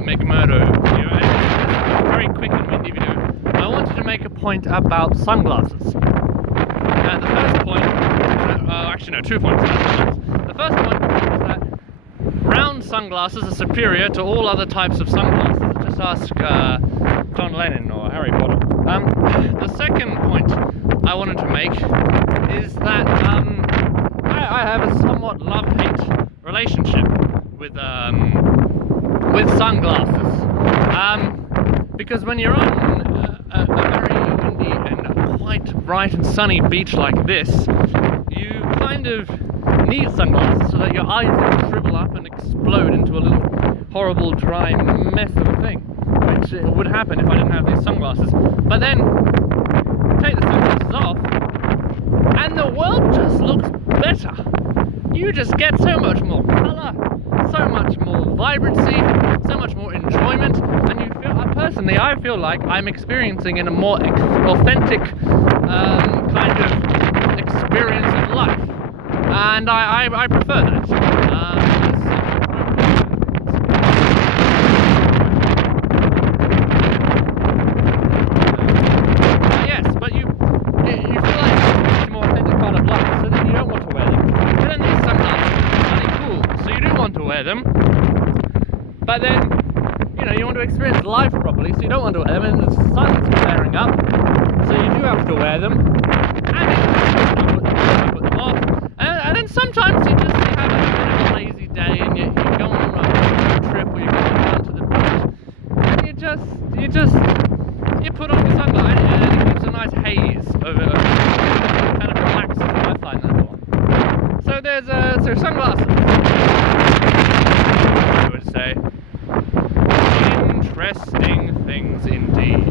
McMurdo video, and very quick and windy video. I wanted to make a point about sunglasses. The first point, actually no, 2 points. The first point is that round sunglasses are superior to all other types of sunglasses. Just ask John Lennon or Harry Potter. The second point I wanted to make is that I have a somewhat love-hate relationship with sunglasses. Because when you're on a very windy and quite bright and sunny beach like this, you kind of need sunglasses so that your eyes don't shrivel up and explode into a little horrible dry mess of a thing, which would happen if I didn't have these sunglasses. But then take the sunglasses off and the world just looks better. You just get so much more colour, so much more vibrancy, so much more enjoyment, and you feel, personally, I feel like I'm experiencing in a more authentic kind of experience of life, and I prefer that. Yes, but you feel like it's a more authentic part of life, so then you don't want to wear them. But then these sunglasses are really cool, so you do want to wear them. But then, you want to experience life properly, so you don't want to wear them, and the sun's flaring up, so you do have to wear them. And you put them off. And then sometimes you just have a bit of a lazy day, and you're going on a trip, or you're going down to the beach, and you put on your sunglasses, and it gives a nice haze over it. Kind of relaxes, I find that one. So there's sunglasses, I would say. Interesting things indeed.